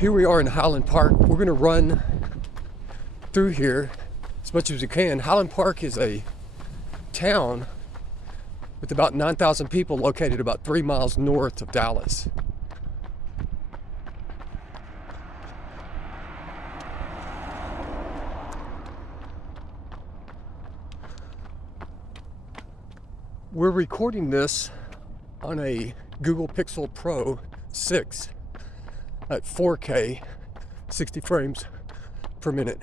Here we are in Highland Park. We're going to run through here as much as we can. Highland Park is a town with about 9,000 people located about 3 miles north of Dallas. We're recording this on a Google Pixel Pro 6 at 4K, 60 frames per minute.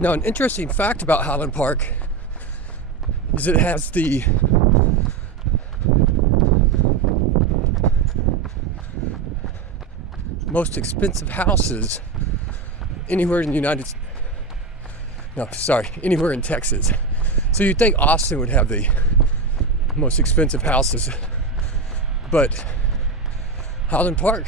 Now, an interesting fact about Highland Park is it has the most expensive houses anywhere in the anywhere in Texas. So you'd think Austin would have the most expensive houses, but Highland Park.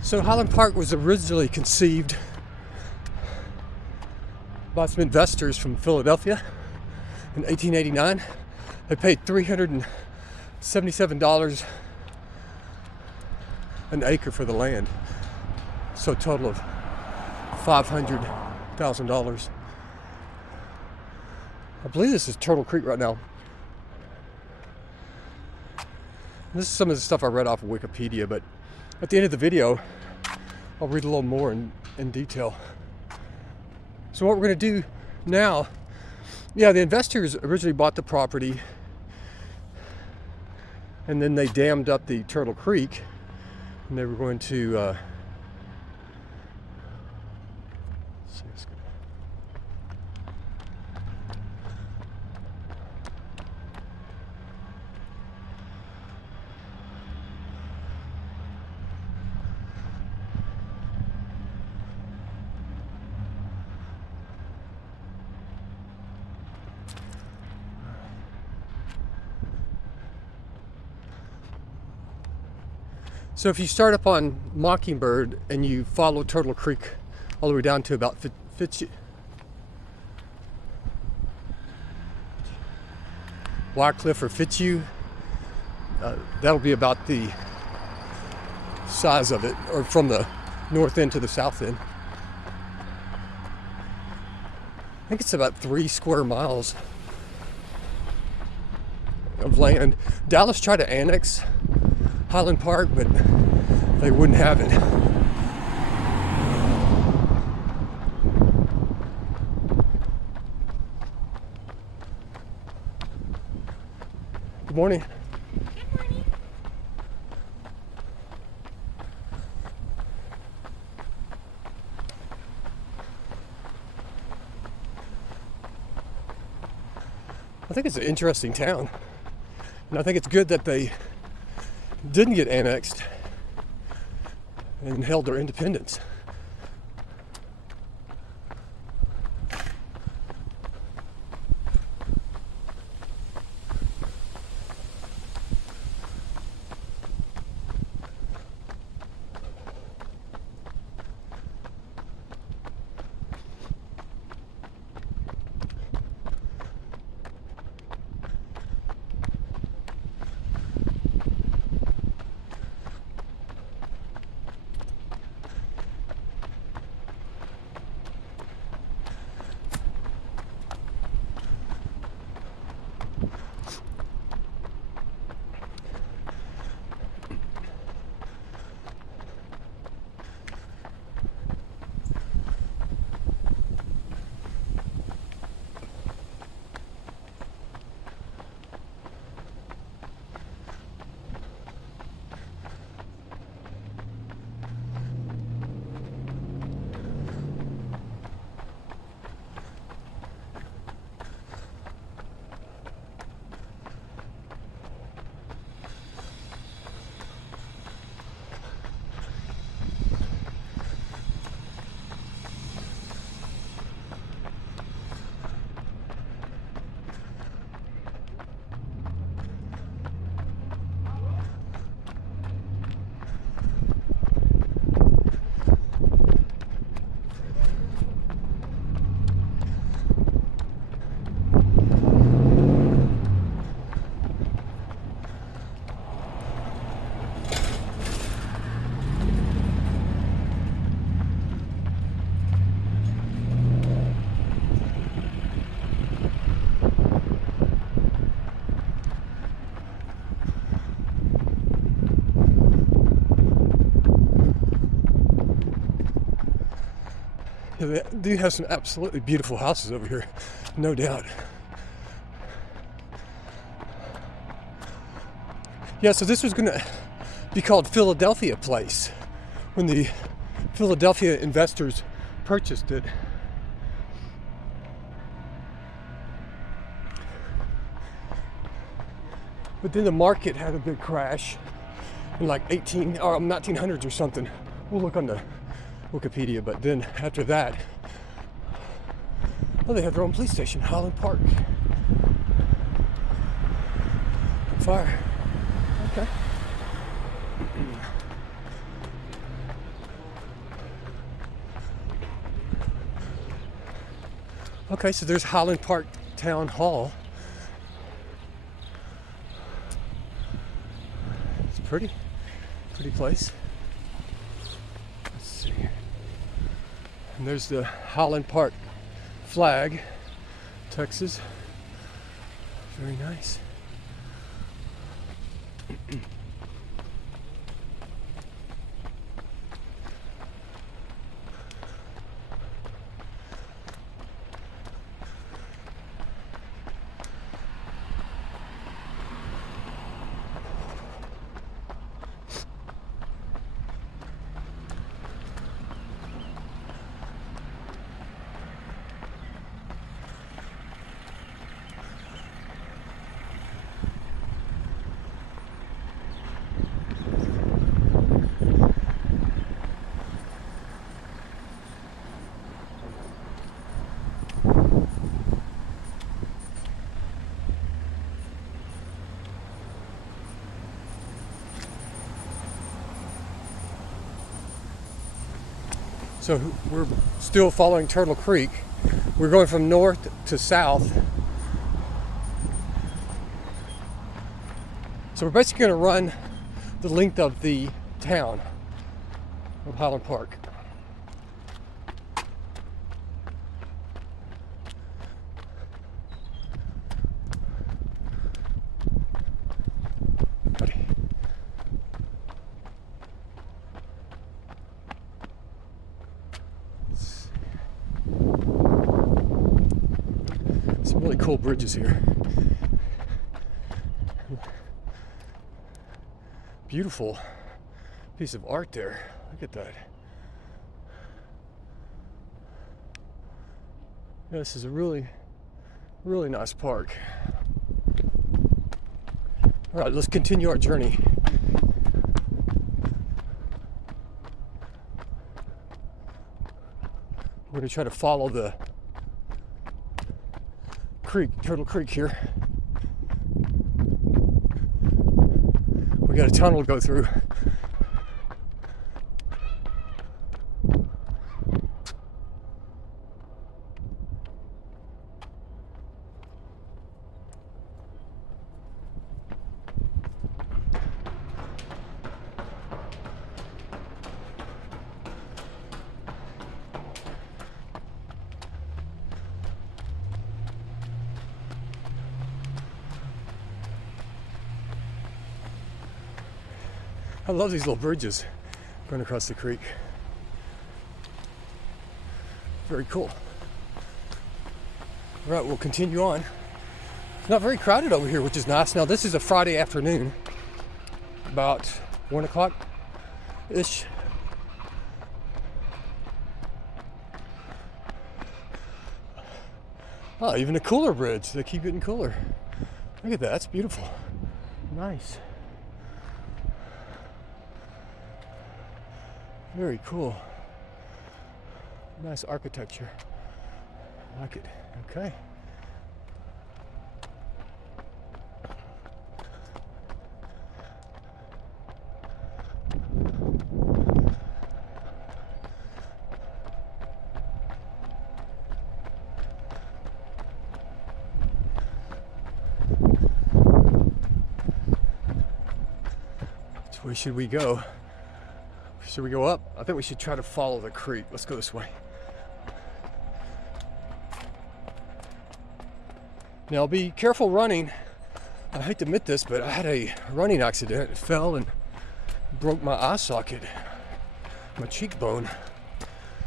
So Highland Park was originally conceived by some investors from Philadelphia in 1889. They paid $377 an acre for the land, so a total of $500,000. I believe this is Turtle Creek right now. This is some of the stuff I read off of Wikipedia, but at the end of the video, I'll read a little more in detail. So what we're going to do now, the investors originally bought the property and then they dammed up the Turtle Creek and they were going to So if you start up on Mockingbird and you follow Turtle Creek all the way down to about Wycliffe or Fitzhugh, that'll be about the size of it, or from the north end to the south end. I think it's about 3 square miles of land. Dallas tried to annex Highland Park, but they wouldn't have it. Good morning. Good morning. I think it's an interesting town, and I think it's good that they didn't get annexed and held their independence. Yeah, they do have some absolutely beautiful houses over here, no doubt. Yeah, so this was going to be called Philadelphia Place when the Philadelphia investors purchased it. But then the market had a big crash in like 1900s or something. We'll look on the Wikipedia, but then after that, oh, they have their own police station, Highland Park. Fire. Okay. Okay, so there's Highland Park Town Hall. It's pretty place. Let's see here. And there's the Highland Park flag, Texas. Very nice. So we're still following Turtle Creek. We're going from north to south. So we're basically going to run the length of the town of Highland Park. cool bridges here. Beautiful piece of art there. Look at that. Yeah, this is a really nice park. All right, let's continue our journey. We're going to try to follow the creek, Turtle Creek here. We got a tunnel to go through. I love these little bridges going across the creek. Very cool. All right, we'll continue on. It's not very crowded over here, which is nice. Now, this is a Friday afternoon, about 1 o'clock-ish. Oh, even a cooler bridge. They keep getting cooler. Look at that, that's beautiful. Nice. Very cool. Nice architecture. I like it. Okay. Which way should we go? Should we go up? I think we should try to follow the creek. Let's go this way. Now be careful running. I hate to admit this, but I had a running accident. It fell and broke my eye socket, my cheekbone.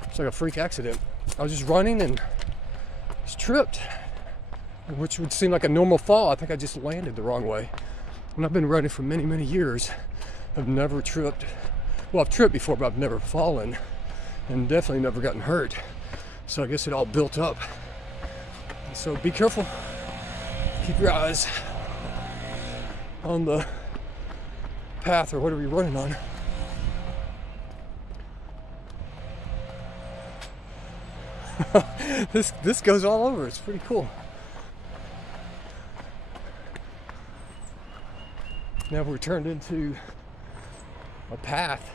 It's like a freak accident. I was just running and just tripped, which would seem like a normal fall. I think I just landed the wrong way. And I've been running for many, many years. I've never tripped. Well, I've tripped before, but I've never fallen and definitely never gotten hurt. So I guess it all built up. So be careful. Keep your eyes on the path or whatever you're running on. This goes all over. It's pretty cool. Now we're turned into a path.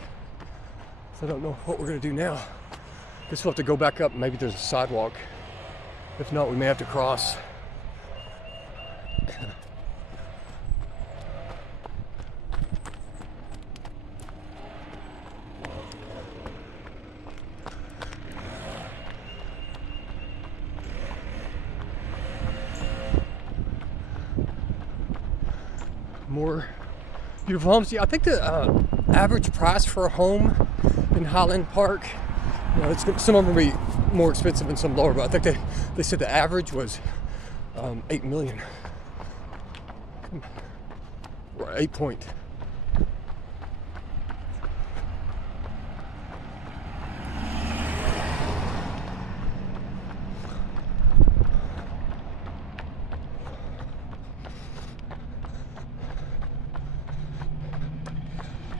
So I don't know what we're gonna do now. Guess we'll have to go back up. Maybe there's a sidewalk. If not, we may have to cross. More beautiful homes. Yeah, I think the average price for a home in Highland Park, you know, some of them will be more expensive and some lower, but I think they said the average was 8 million. Or 8 point.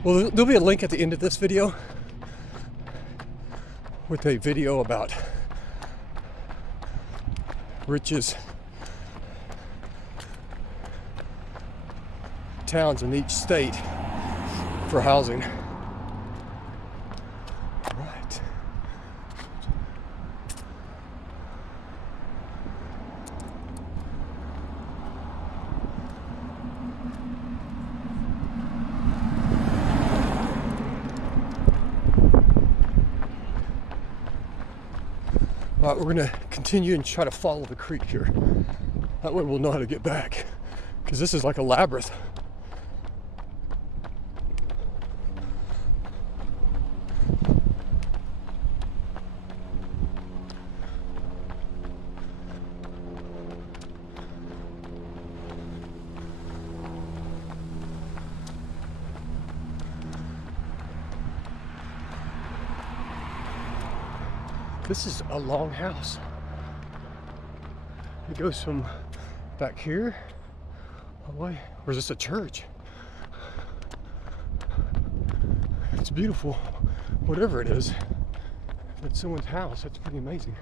Well, there'll be a link at the end of this video with a video about Richest towns in each state for housing. Right. All right, we're gonna continue and try to follow the creek here. That way we'll know how to get back, because this is like a labyrinth. This is a long house. It goes from back here all the way. Or is this a church? It's beautiful, whatever it is. It's someone's house. That's pretty amazing.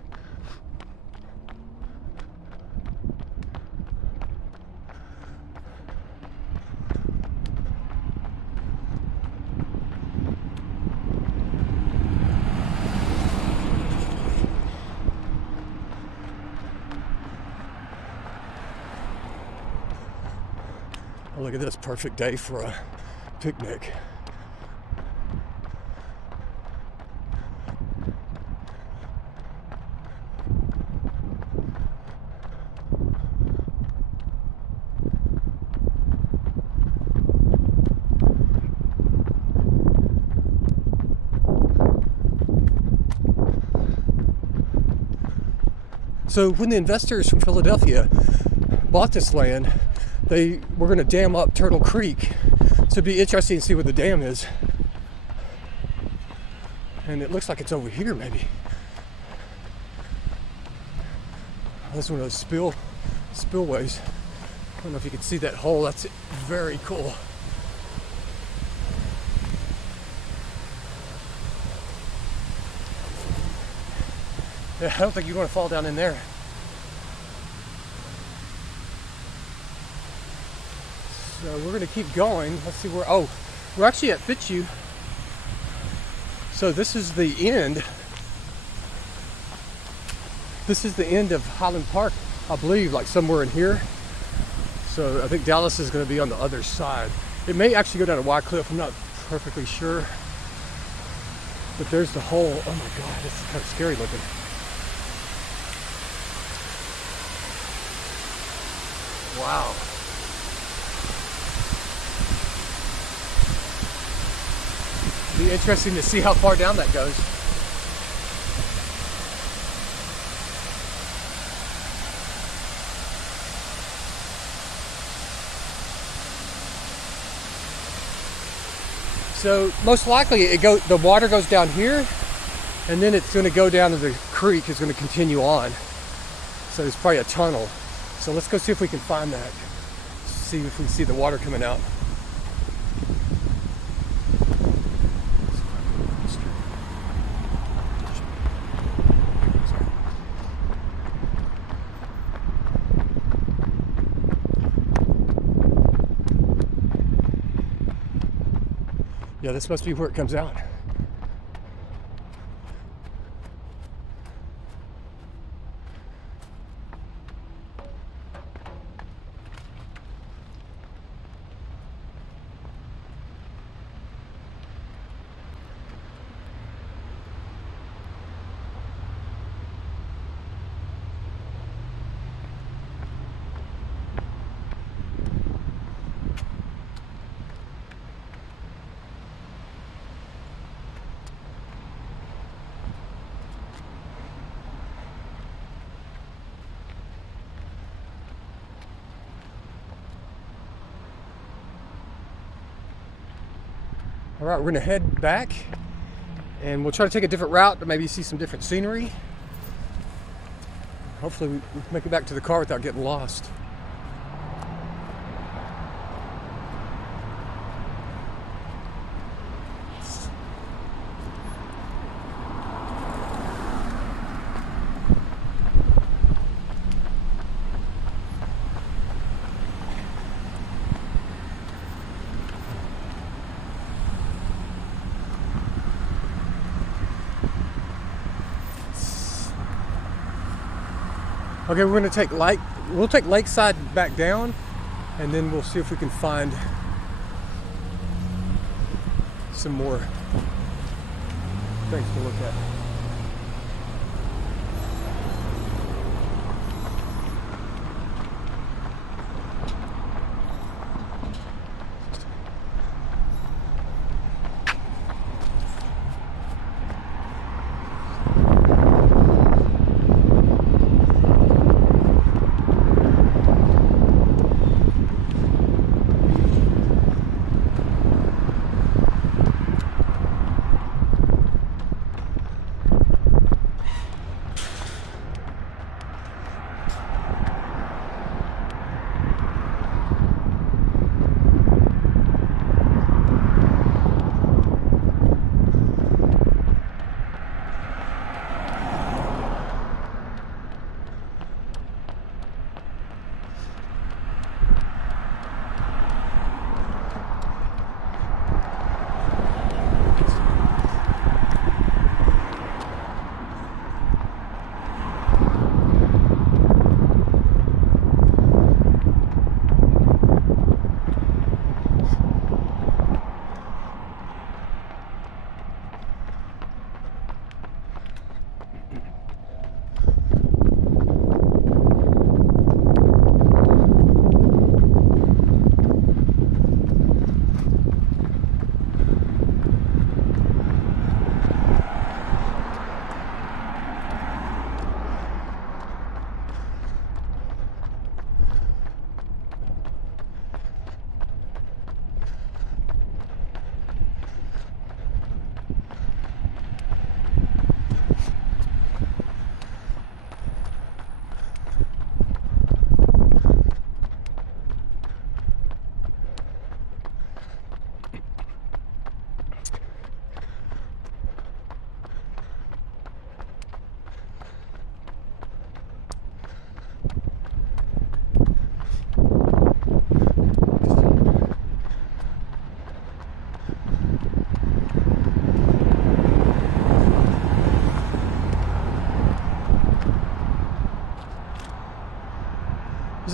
Oh, look at this, perfect day for a picnic. So when the investors from Philadelphia bought this land, they were going to dam up Turtle Creek. So it'd be interesting to see where the dam is. And it looks like it's over here, maybe. This is one of those spillways. I don't know if you can see that hole. That's very cool. Yeah, I don't think you're going to fall down in there. So we're going to keep going. Let's see where. Oh, we're actually at Fitzhugh. So this is the end. This is the end of Highland Park, I believe, like somewhere in here. So I think Dallas is going to be on the other side. It may actually go down a wide cliff. I'm not perfectly sure. But there's the hole. Oh my God, it's kind of scary looking. Wow. Be interesting to see how far down that goes. So most likely the water goes down here, and then it's going to go down to the creek. It's going to continue on. So there's probably a tunnel. So let's go see if we can find that. See if we can see the water coming out. Yeah, this must be where it comes out. All right, we're gonna head back and we'll try to take a different route to maybe see some different scenery. Hopefully we can make it back to the car without getting lost. Okay, we're gonna take we'll take Lakeside back down, and then we'll see if we can find some more things to look at.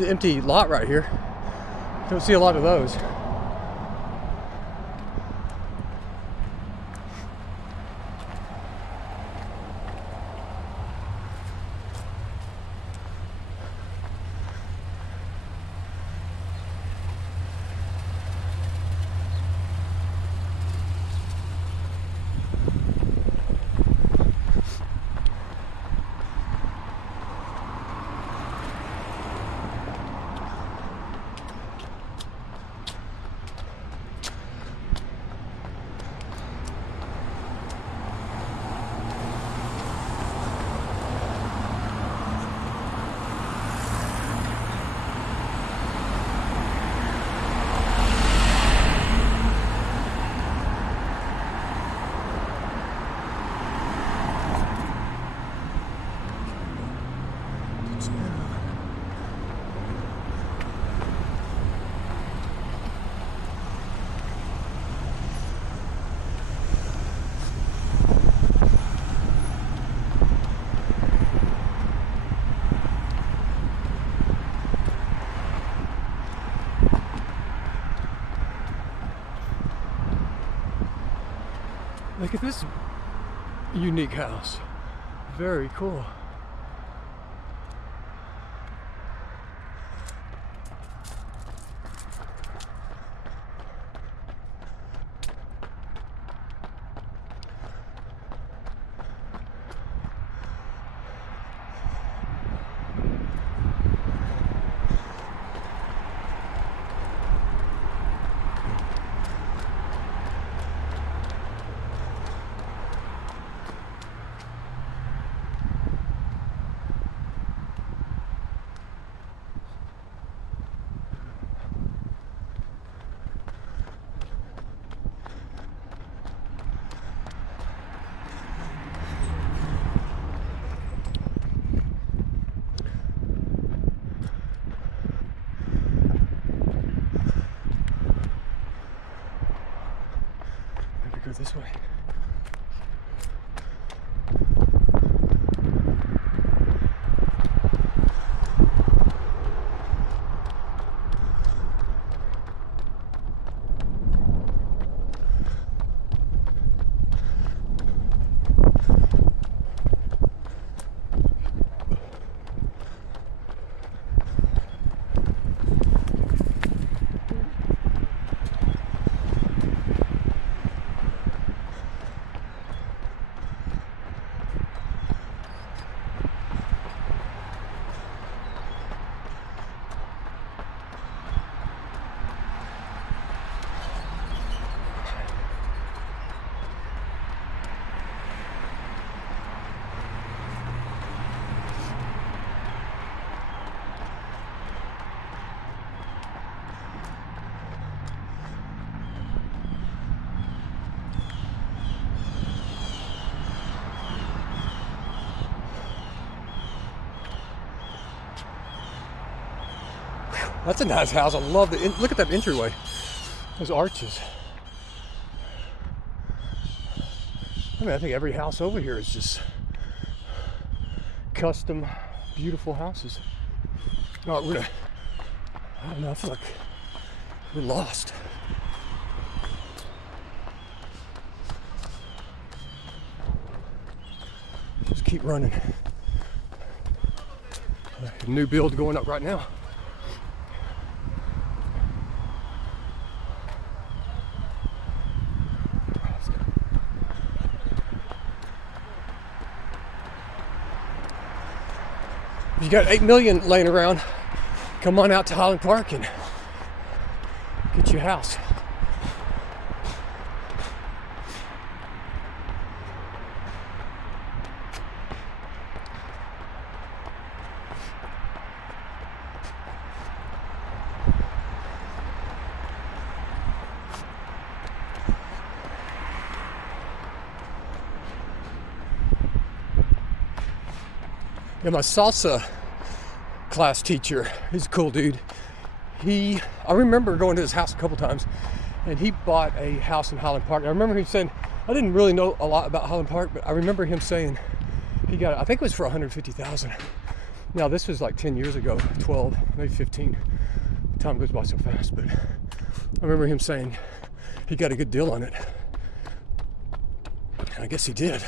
an empty lot right here. Don't see a lot of those. Look at this unique house. Very cool. Maybe go this way. That's a nice house. I love the, look at that entryway. Those arches. I mean, I think every house over here is just custom, beautiful houses. No, we're gonna, I don't know, I feel like we're lost. Just keep running. A new build going up right now. You got 8 million laying around, come on out to Highland Park and get your house. Yeah, my salsa class teacher, he's a cool dude. I remember going to his house a couple times, and he bought a house in Highland Park. I remember him saying, I didn't really know a lot about Highland Park, but I remember him saying he got it, I think it was for $150,000. Now this was like 10 years ago, 12, maybe 15. Time goes by so fast, but I remember him saying he got a good deal on it. And I guess he did.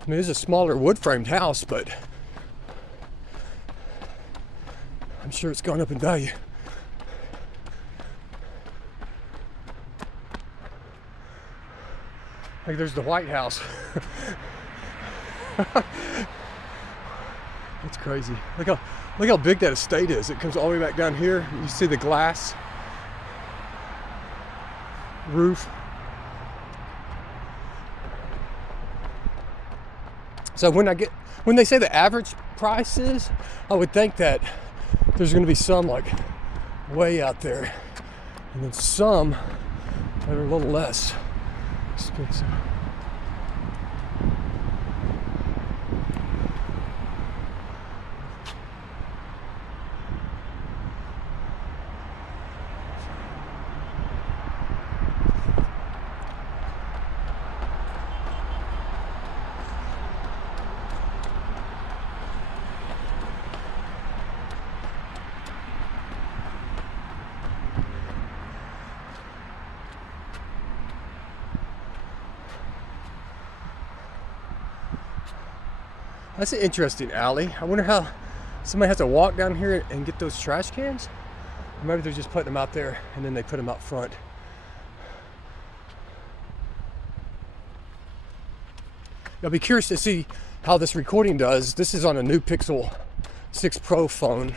I mean, it's a smaller wood-framed house, but I'm sure it's gone up in value. Like there's the White House. That's crazy. Look how big that estate is. It comes all the way back down here. You see the glass roof. So when they say the average price is, I would think that there's going to be some like way out there, and then some that are a little less expensive. That's an interesting alley. I wonder how somebody has to walk down here and get those trash cans. Or maybe they're just putting them out there and then they put them out front. I'll be curious to see how this recording does. This is on a new Pixel 6 Pro phone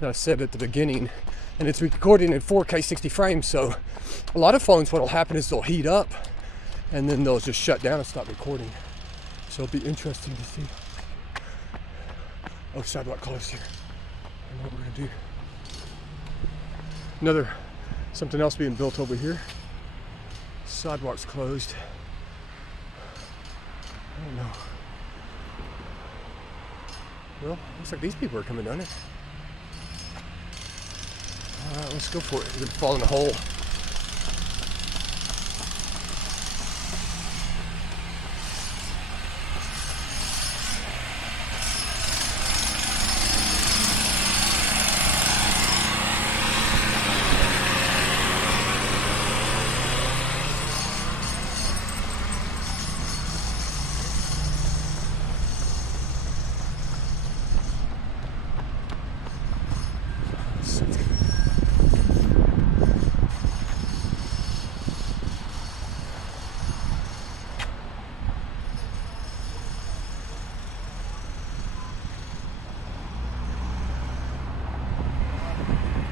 that I said at the beginning, and it's recording in 4K 60 frames. So a lot of phones, what will happen is they'll heat up and then they'll just shut down and stop recording. So it'll be interesting to see. Oh, sidewalk closed here. I don't know what we're gonna do. Something else being built over here. Sidewalk's closed. I don't know. Well, looks like these people are coming down it. All right, let's go for it. We're gonna fall in a hole.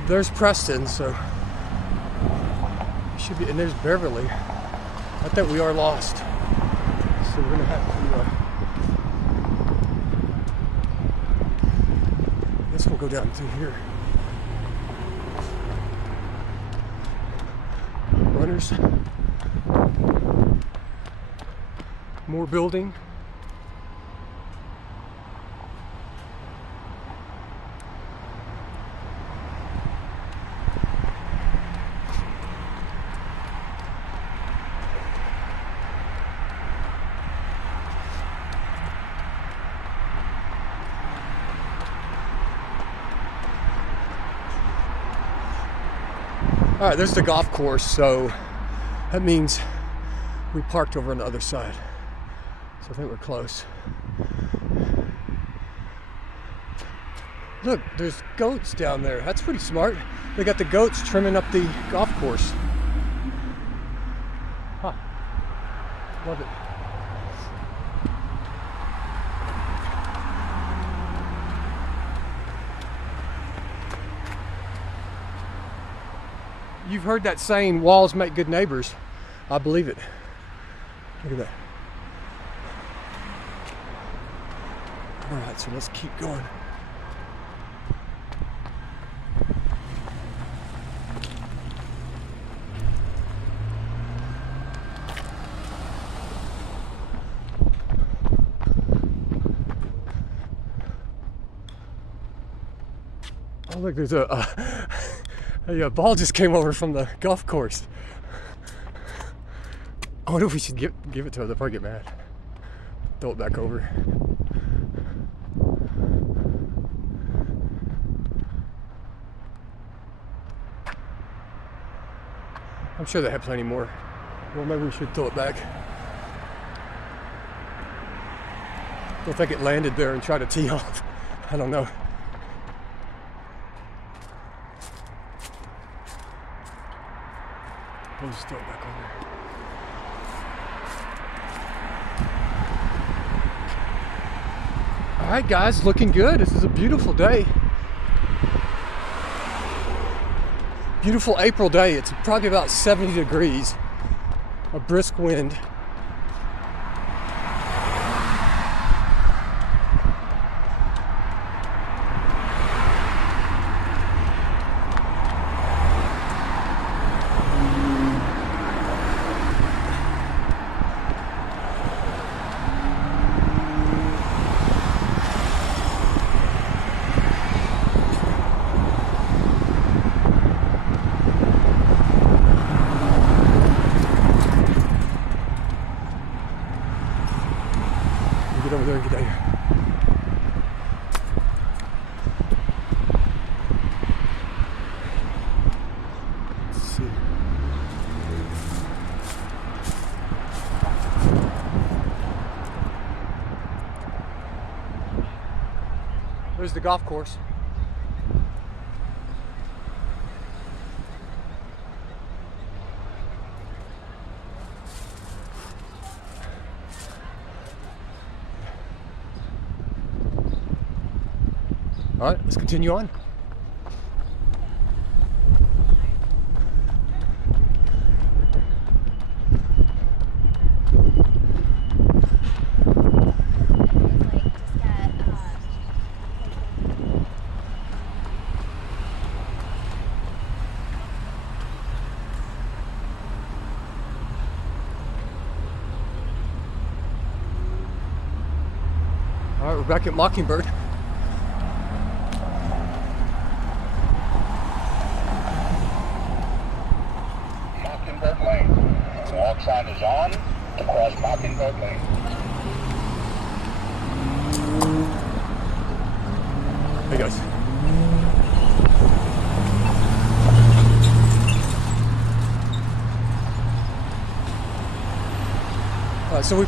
There's Preston, so should be, and there's Beverly. I think we are lost, so we're gonna have to. I guess we'll go down through here. Runners, more building. All right, there's the golf course, so that means we parked over on the other side. So I think we're close. Look, there's goats down there. That's pretty smart. They got the goats trimming up the golf course. Huh. Love it. You've heard that saying, walls make good neighbors. I believe it. Look at that. All right, so let's keep going. Oh, look, there's a ball just came over from the golf course. wonder if we should give it to her. They'll probably get mad. Throw it back over. I'm sure they have plenty more. Well, maybe we should throw it back. Don't think it landed there and tried to tee off. I don't know. We'll just throw it back over. All right, guys, looking good. This is a beautiful day. Beautiful April day. It's probably about 70 degrees. A brisk wind. Get over there and get out here. Let's see. There's the golf course. All right, let's continue on. All right, we're back at Mockingbird. Lane. The walk sign is on to cross Mockingbird Lane. Hey guys. All right, so we.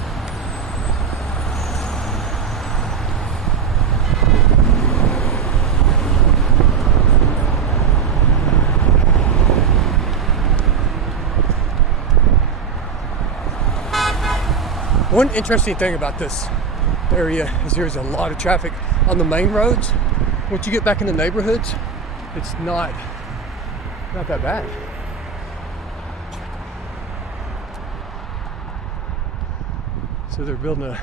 One interesting thing about this area is there's a lot of traffic on the main roads. Once you get back in the neighborhoods, it's not that bad. So they're building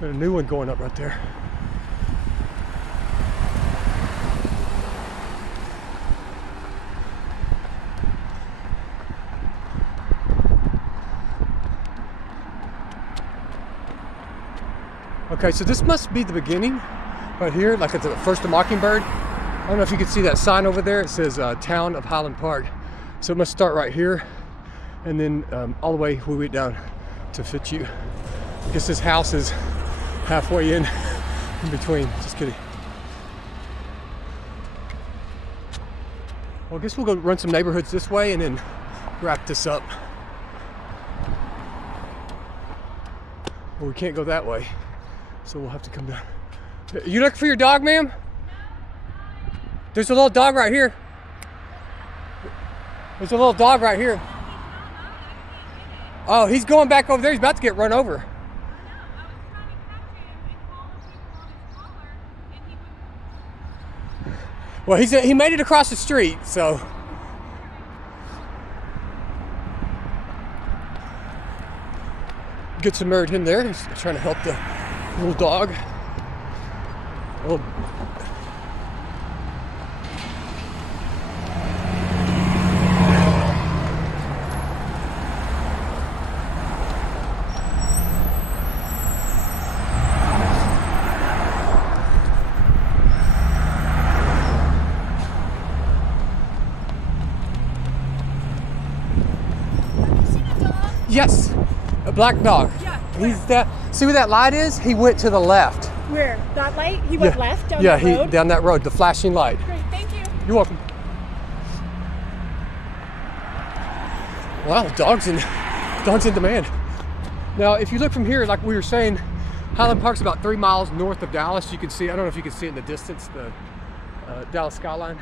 a new one going up right there. Okay, so this must be the beginning right here, like at the first of Mockingbird. I don't know if you can see that sign over there. It says Town of Highland Park. So it must start right here and then all the way we went down to Fitzhugh. I guess this house is halfway in between. Just kidding. Well, I guess we'll go run some neighborhoods this way and then wrap this up. Well, we can't go that way. So we'll have to come down. You looking for your dog, ma'am? There's a little dog right here. There's a little dog right here. Oh, he's going back over there. He's about to get run over. Well, he made it across the street, so. Get submerged in there. He's trying to help the little dog. Oh. Yes. A black dog. Yeah. He's that. See where that light is? He went to the left. Where? That light? He went left down yeah, that road? down that road, the flashing light. Great, thank you. You're welcome. Wow, dogs in demand. Now, if you look from here, like we were saying, Highland Park's about 3 miles north of Dallas. You can see, I don't know if you can see it in the distance, the Dallas skyline.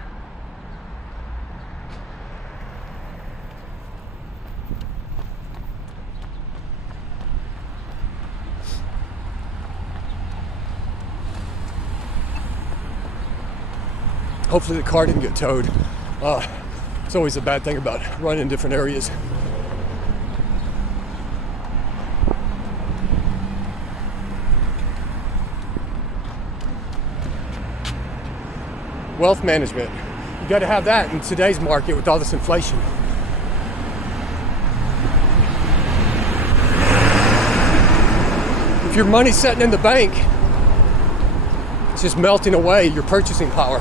Hopefully the car didn't get towed. It's always a bad thing about running in different areas. Wealth management. You got to have that in today's market with all this inflation. If your money's sitting in the bank, it's just melting away your purchasing power.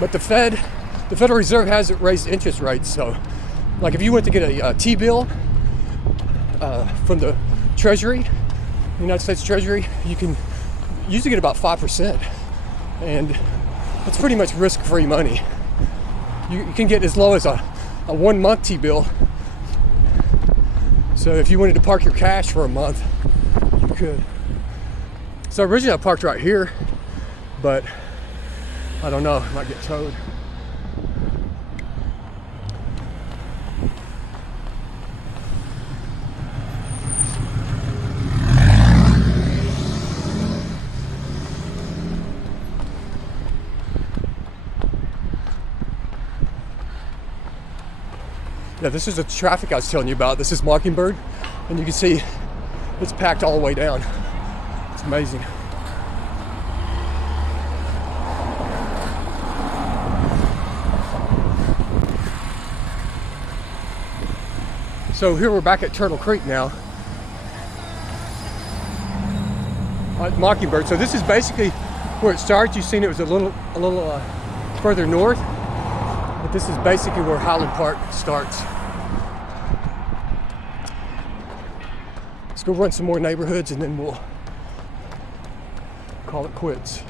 But the Federal Reserve hasn't raised interest rates. So, like if you went to get a T-bill from the Treasury, United States Treasury, you can usually get about 5%, and that's pretty much risk-free money. You can get as low as a 1 month T-bill. So if you wanted to park your cash for a month, you could. So originally I parked right here, but I don't know, I might get towed. Yeah, this is the traffic I was telling you about. This is Mockingbird, and you can see it's packed all the way down. It's amazing. So here we're back at Turtle Creek now, at Mockingbird. So this is basically where it starts. You've seen it was a little further north, but this is basically where Highland Park starts. Let's go run some more neighborhoods and then we'll call it quits.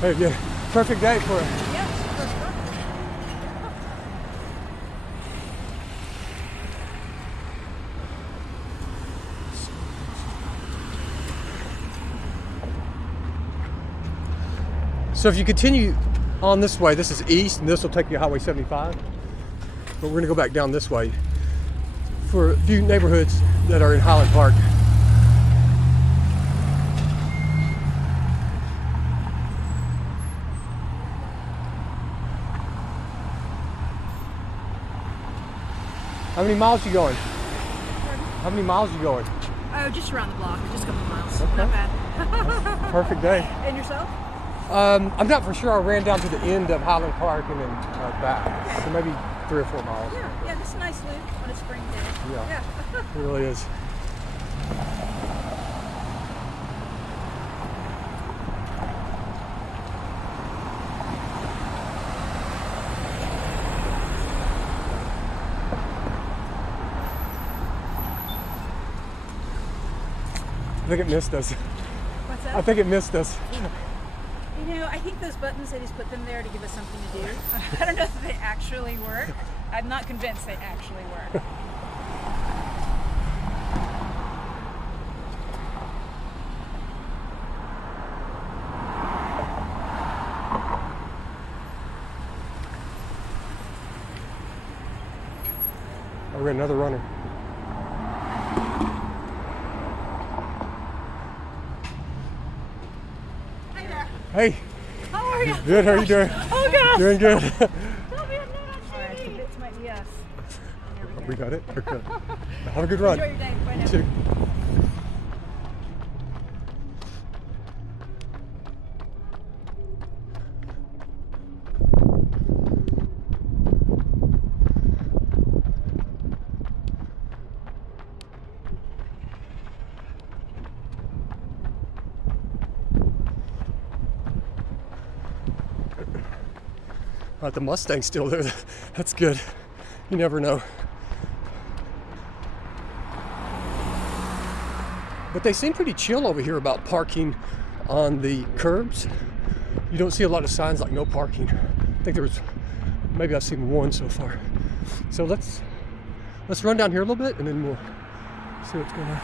Hey, yeah, perfect day for it. Yeah, that's perfect. So if you continue on this way, this is east, and this will take you to Highway 75. But we're gonna go back down this way for a few neighborhoods that are in Highland Park. How many miles you going? Pardon? How many miles you going? Oh, just around the block, just a couple miles. Okay. Not bad. Perfect day. And yourself? I'm not for sure. I ran down to the end of Highland Park and then back. Okay. So maybe 3 or 4 miles. Yeah, this is a nice loop on a spring day. Yeah. Yeah. It really is. I think it missed us. What's that? I think it missed us. You know, I think those buttons, they just put them there to give us something to do. I don't know if they actually work. I'm not convinced they actually work. we got another runner. Hi there. Hey, How are you? good. How are you doing? Oh gosh. Doing good. Tell me I'm not on TV. All right, so this might be us. There we go. We got it. Okay. Have a good run. Enjoy your day. Bye now. You too. The Mustang's still there. That's good. You never know. But they seem pretty chill over here about parking on the curbs. You don't see a lot of signs like no parking. I think there was, maybe I've seen one so far. So let's run down here a little bit and then we'll see what's going on.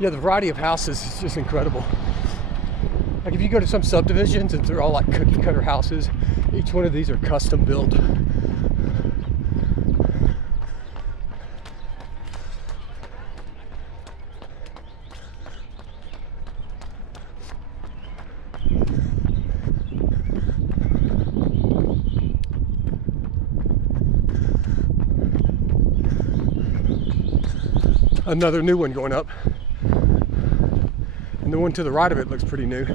Yeah, the variety of houses is just incredible. Like if you go to some subdivisions, they're all like cookie cutter houses. Each one of these are custom built. Another new one going up. And the one to the right of it looks pretty new.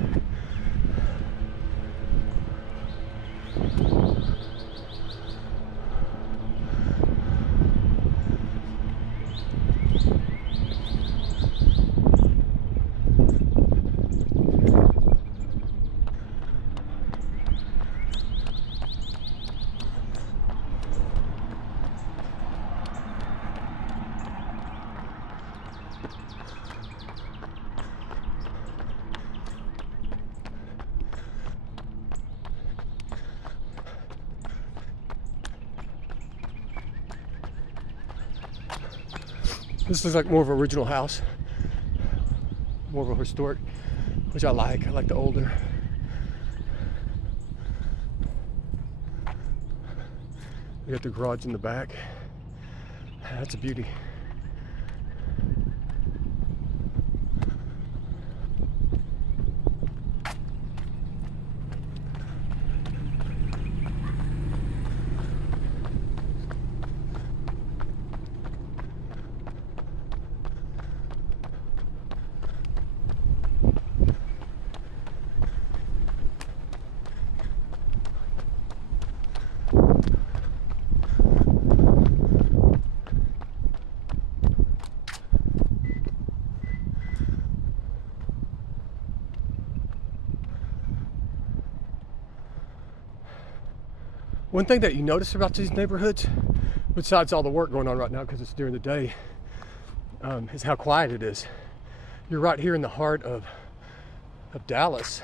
This looks like more of an original house, more of a historic, which I like. I like the older. You got the garage in the back. That's a beauty. One thing that you notice about these neighborhoods, besides all the work going on right now because it's during the day, is how quiet it is. You're right here in the heart of Dallas,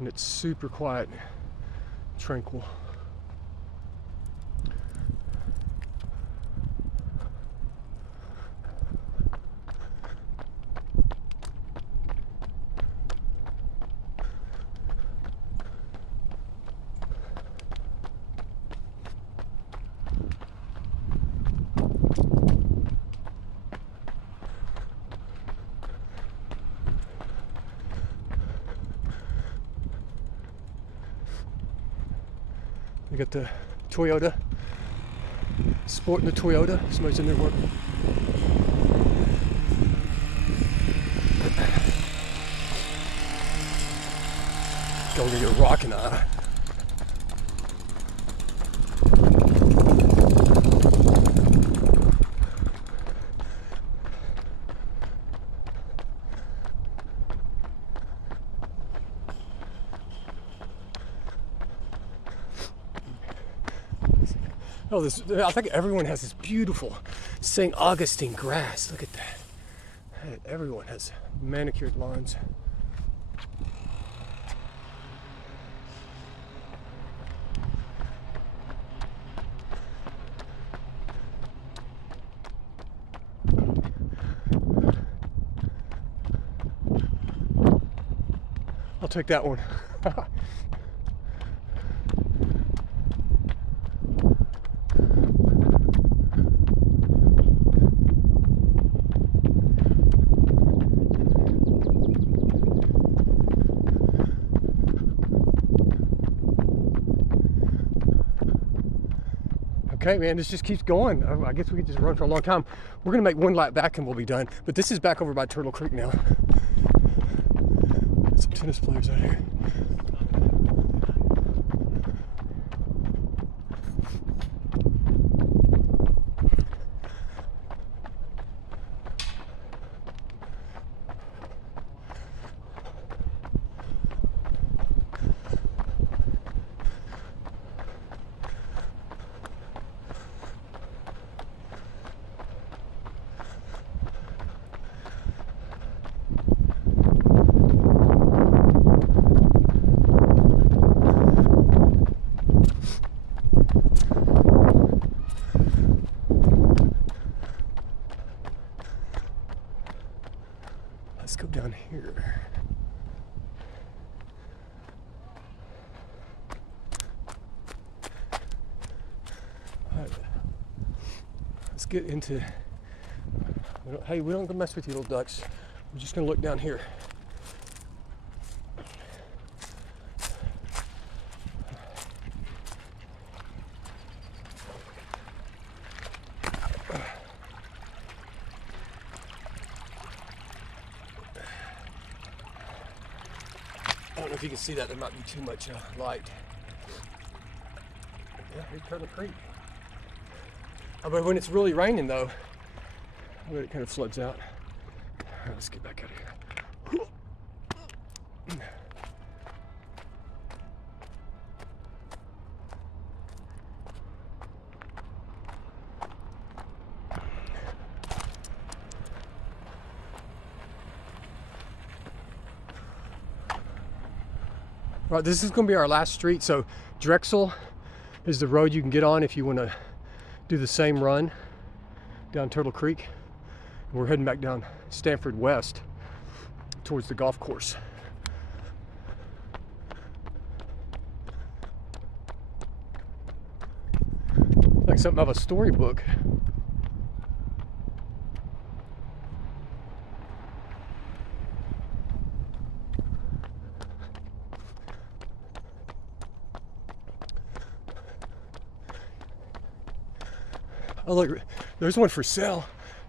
and it's super quiet, tranquil. You got the Toyota, sporting the Toyota. Somebody's in there working. Going to get a rocking eye. Oh, I think everyone has this beautiful St. Augustine grass. Look at that. That Everyone has manicured lawns. I'll take that one. Okay, man, this just keeps going. I guess we could just run for a long time. We're gonna make one lap back and we'll be done. But this is back over by Turtle Creek now. Got some tennis players out here. Let's go down here. All right. Let's get into, hey, we don't mess with you little ducks. We're just gonna look down here. I don't know if you can see that. There might be too much light. Yeah, here's Turtle Creek. But when it's really raining, though, I bet it kind of floods out. All right, let's get back out of here. Right, this is going to be our last street. So Drexel is the road you can get on if you want to do the same run down Turtle Creek. We're heading back down Stanford West towards the golf course. Like something out of a storybook. Oh look, there's one for sale,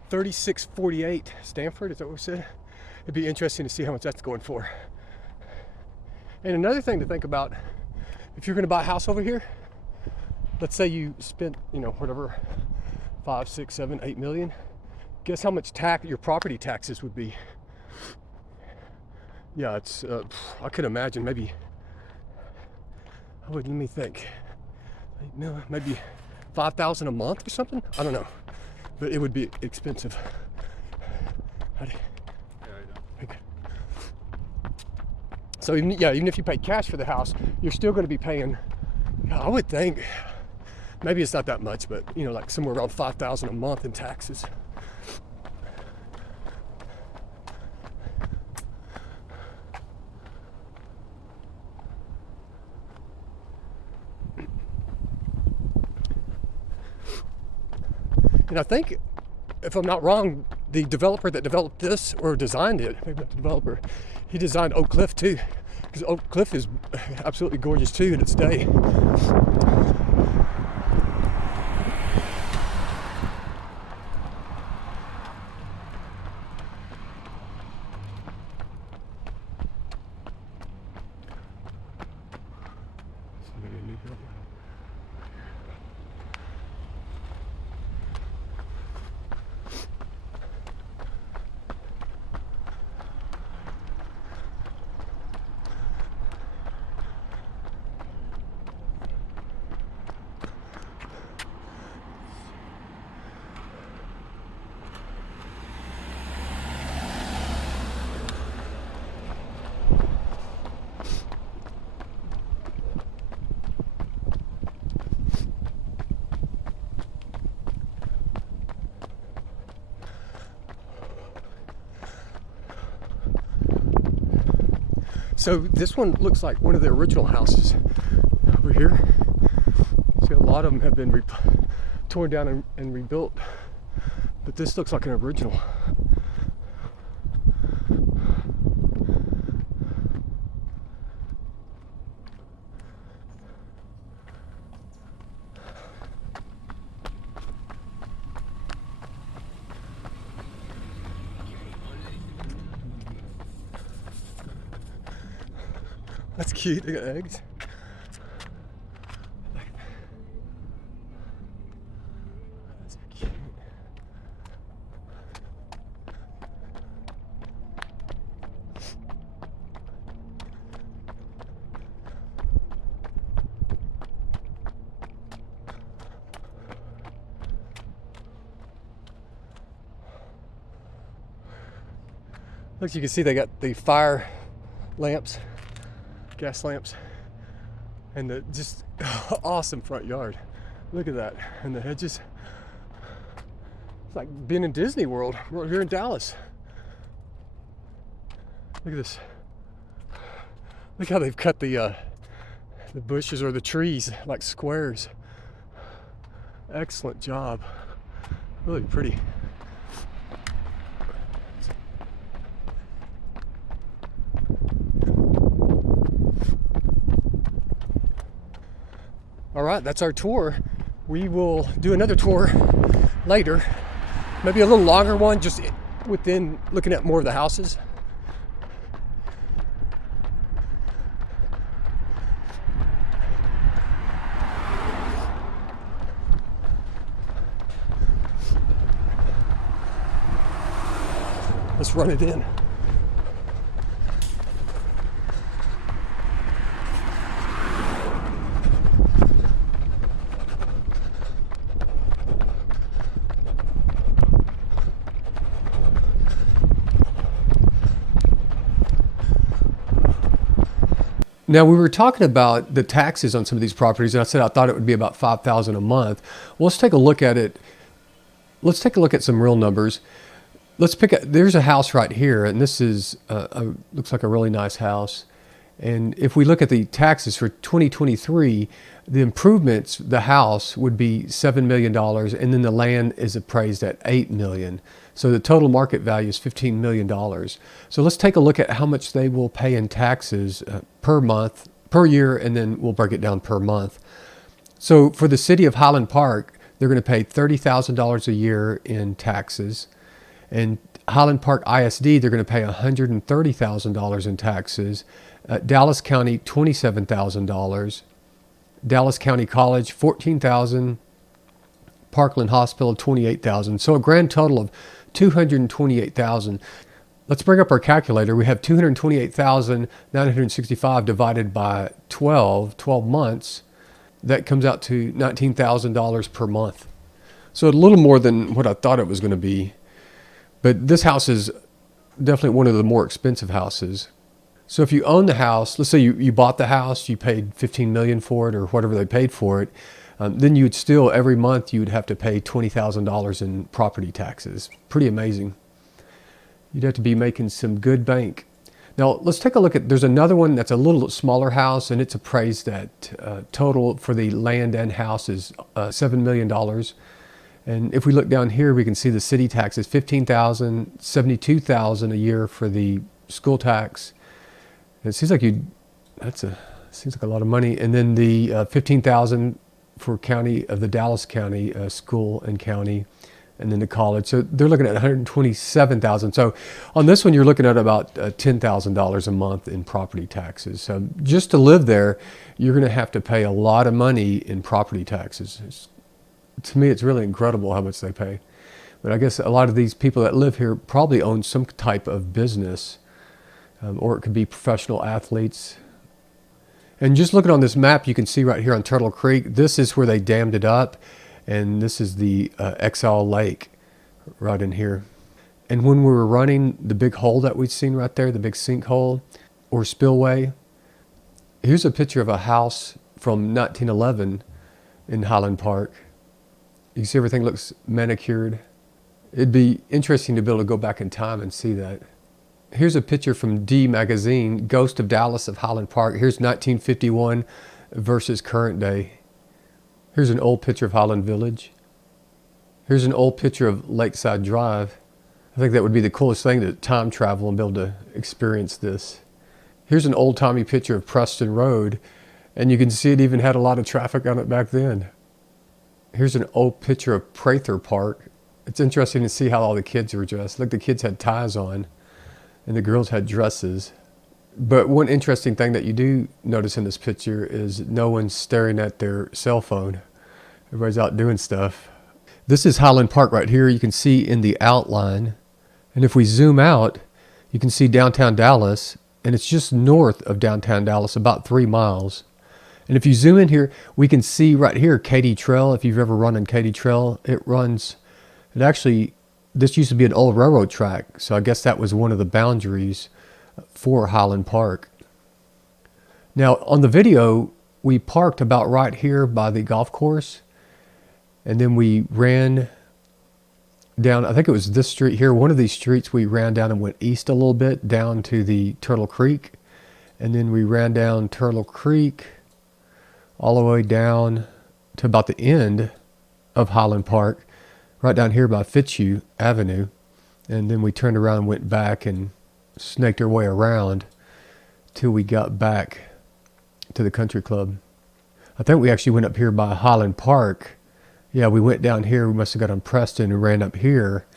3648 Stanford, is that what we said? It'd be interesting to see how much that's going for. And another thing to think about, if you're gonna buy a house over here, let's say you spent, whatever, 5, 6, 7, 8 million, guess how much your property taxes would be? Yeah, it's, I could imagine maybe, let me think, 8 million, maybe 5,000 a month or something? I don't know, but it would be expensive. Okay. So even if you pay cash for the house, you're still going to be paying, I would think, maybe it's not that much, but like somewhere around 5,000 a month in taxes. And I think, if I'm not wrong, the developer that developed this, or designed it, maybe not the developer, he designed Oak Cliff too, because Oak Cliff is absolutely gorgeous too in its day. So this one looks like one of the original houses over here. See, a lot of them have been torn down and rebuilt, but this looks like an original. That's cute. They got eggs. That's cute. Look, you can see they got the fire lamps, gas lamps, and the just awesome front yard. Look at that, and the hedges. It's like being in Disney World. We're here in Dallas. Look at this. Look how they've cut the bushes or the trees like squares. Excellent job. Really pretty. All right, that's our tour. We will do another tour later, maybe a little longer one, just within looking at more of the houses. Let's run it in. Now, we were talking about the taxes on some of these properties, and I said I thought it would be about $5,000 a month. Well, let's take a look at it. Let's take a look at some real numbers. Let's pick there's a house right here, and this is looks like a really nice house. And if we look at the taxes for 2023, the improvements, the house would be $7 million, and then the land is appraised at $8 million. So the total market value is $15 million. So let's take a look at how much they will pay in taxes per month, per year, and then we'll break it down per month. So for the city of Highland Park, they're going to pay $30,000 a year in taxes. And Highland Park ISD, they're going to pay $130,000 in taxes. Dallas County, $27,000. Dallas County College, $14,000. Parkland Hospital, $28,000. So a grand total of $228,000. Let's bring up our calculator. We have $228,965 divided by 12 months. That comes out to $19,000 per month. So a little more than what I thought it was going to be. But this house is definitely one of the more expensive houses. So if you own the house, let's say you bought the house, you paid $15 million for it or whatever they paid for it, then you'd still, every month, you'd have to pay $20,000 in property taxes. Pretty amazing. You'd have to be making some good bank. Now, let's take a look at, there's another one that's a little smaller house, and it's appraised at total for the land and house is $7 million. And if we look down here, we can see the city tax is $15,000, $72,000 a year for the school tax. And it seems like seems like a lot of money. And then the $15,000 for county of the Dallas County school and county, and then the college. So they're looking at $127,000. So on this one, you're looking at about $10,000 a month in property taxes. So just to live there, you're going to have to pay a lot of money in property taxes. To me, it's really incredible how much they pay. But I guess a lot of these people that live here probably own some type of business, or it could be professional athletes. And just looking on this map, you can see right here on Turtle Creek, this is where they dammed it up. And this is the Exile Lake right in here. And when we were running the big hole that we'd seen right there, the big sinkhole or spillway, here's a picture of a house from 1911 in Highland Park. You see everything looks manicured. It'd be interesting to be able to go back in time and see that. Here's a picture from D Magazine, Ghost of Dallas of Highland Park. Here's 1951 versus current day. Here's an old picture of Highland Village. Here's an old picture of Lakeside Drive. I think that would be the coolest thing, to time travel and be able to experience this. Here's an old-timey picture of Preston Road, and you can see it even had a lot of traffic on it back then. Here's an old picture of Prather Park. It's interesting to see how all the kids were dressed. Look, the kids had ties on, and the girls had dresses. But one interesting thing that you do notice in this picture is no one's staring at their cell phone. Everybody's out doing stuff. This is Highland Park right here. You can see in the outline. And if we zoom out, you can see downtown Dallas, and it's just north of downtown Dallas, about 3 miles. And if you zoom in here, we can see right here Katy Trail. If you've ever run on Katy Trail, this used to be an old railroad track, so I guess that was one of the boundaries for Highland Park. Now, on the video, we parked about right here by the golf course, and then we ran down, I think it was this street here, one of these streets we ran down and went east a little bit, down to the Turtle Creek, and then we ran down Turtle Creek all the way down to about the end of Highland Park, right down here by Fitzhugh Avenue, and then we turned around and went back and snaked our way around till we got back to the country club. I think we actually went up here by Highland Park. Yeah, we went down here. We must have got on Preston and ran up here,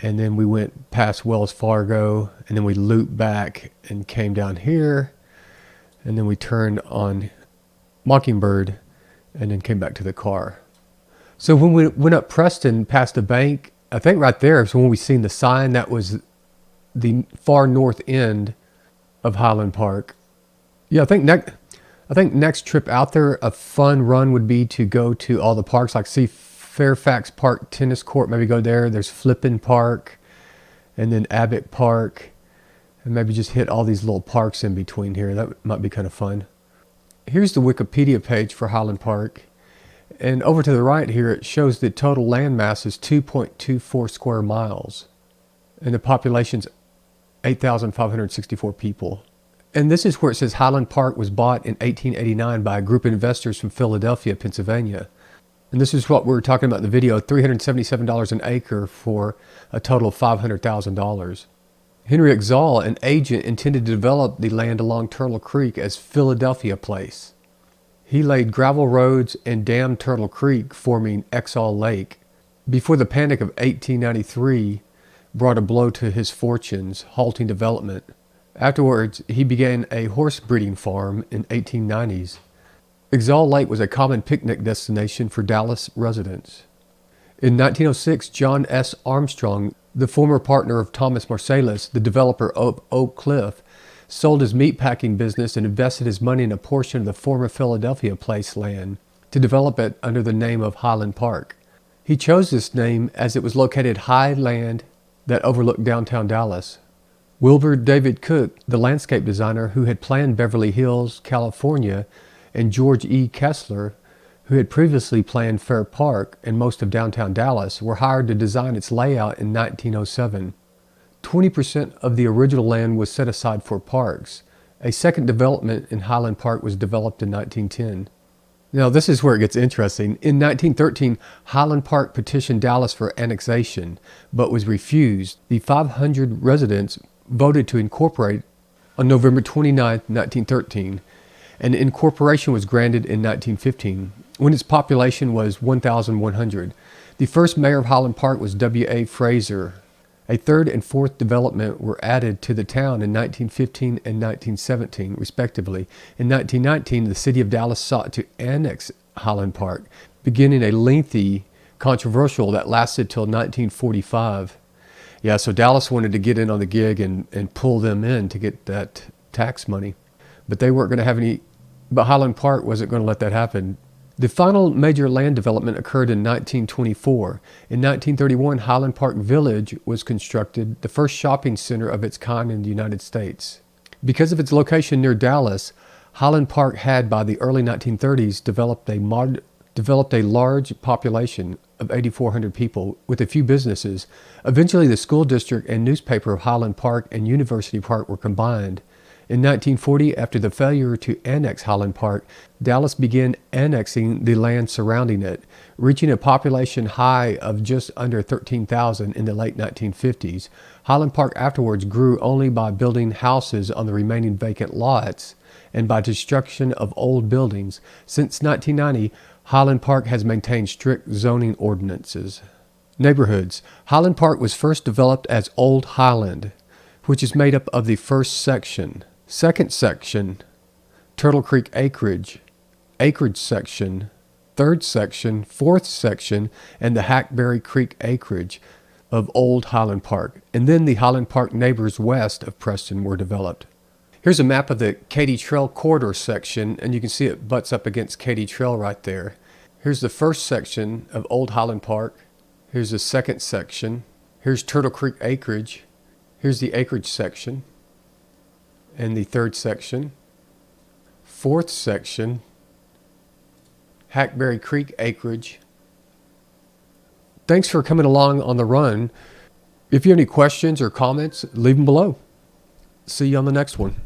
and then we went past Wells Fargo, and then we looped back and came down here, and then we turned on Mockingbird and then came back to the car. So when we went up Preston past the bank, I think right there is when we seen the sign. That was the far north end of Highland Park. Yeah, I think next trip out there, a fun run would be to go to all the parks, like see Fairfax Park Tennis Court, maybe go there. There's Flippin Park, and then Abbott Park, and maybe just hit all these little parks in between here. That might be kind of fun. Here's the Wikipedia page for Highland Park. And over to the right here, it shows the total land mass is 2.24 square miles. And the population's 8,564 people. And this is where it says Highland Park was bought in 1889 by a group of investors from Philadelphia, Pennsylvania. And this is what we were talking about in the video, $377 an acre for a total of $500,000. Henry Exall, an agent, intended to develop the land along Turtle Creek as Philadelphia Place. He laid gravel roads and dammed Turtle Creek, forming Exall Lake. Before the Panic of 1893 brought a blow to his fortunes, halting development. Afterwards, he began a horse breeding farm in 1890s. Exall Lake was a common picnic destination for Dallas residents. In 1906, John S. Armstrong, the former partner of Thomas Marsalis, the developer of Oak Cliff, sold his meatpacking business and invested his money in a portion of the former Philadelphia Place land to develop it under the name of Highland Park. He chose this name as it was located high land that overlooked downtown Dallas. Wilbur David Cook, the landscape designer who had planned Beverly Hills, California, and George E. Kessler, who had previously planned Fair Park and most of downtown Dallas, were hired to design its layout in 1907. 20% of the original land was set aside for parks. A second development in Highland Park was developed in 1910. Now, this is where it gets interesting. In 1913, Highland Park petitioned Dallas for annexation, but was refused. The 500 residents voted to incorporate on November 29, 1913, and incorporation was granted in 1915, when its population was 1,100. The first mayor of Highland Park was W.A. Fraser. A third and fourth development were added to the town in 1915 and 1917, respectively. In 1919, the city of Dallas sought to annex Highland Park, beginning a lengthy controversial that lasted till 1945. Yeah, so Dallas wanted to get in on the gig and pull them in to get that tax money. But they weren't going to have any, but Highland Park wasn't going to let that happen. The final major land development occurred in 1924. In 1931, Highland Park Village was constructed, the first shopping center of its kind in the United States. Because of its location near Dallas, Highland Park had, by the early 1930s, developed a developed a large population of 8,400 people with a few businesses. Eventually, the school district and newspaper of Highland Park and University Park were combined. In 1940, after the failure to annex Highland Park, Dallas began annexing the land surrounding it, reaching a population high of just under 13,000 in the late 1950s. Highland Park afterwards grew only by building houses on the remaining vacant lots and by destruction of old buildings. Since 1990, Highland Park has maintained strict zoning ordinances. Neighborhoods. Highland Park was first developed as Old Highland, which is made up of the first section. Second section, Turtle Creek Acreage, Acreage section, third section, fourth section, and the Hackberry Creek Acreage of Old Highland Park. And then the Highland Park neighbors west of Preston were developed. Here's a map of the Katy Trail corridor section, and you can see it butts up against Katy Trail right there. Here's the first section of Old Highland Park. Here's the second section. Here's Turtle Creek Acreage. Here's the Acreage section. And the third section. Fourth section. Hackberry Creek Acreage. Thanks for coming along on the run. If you have any questions or comments, leave them below. See you on the next one.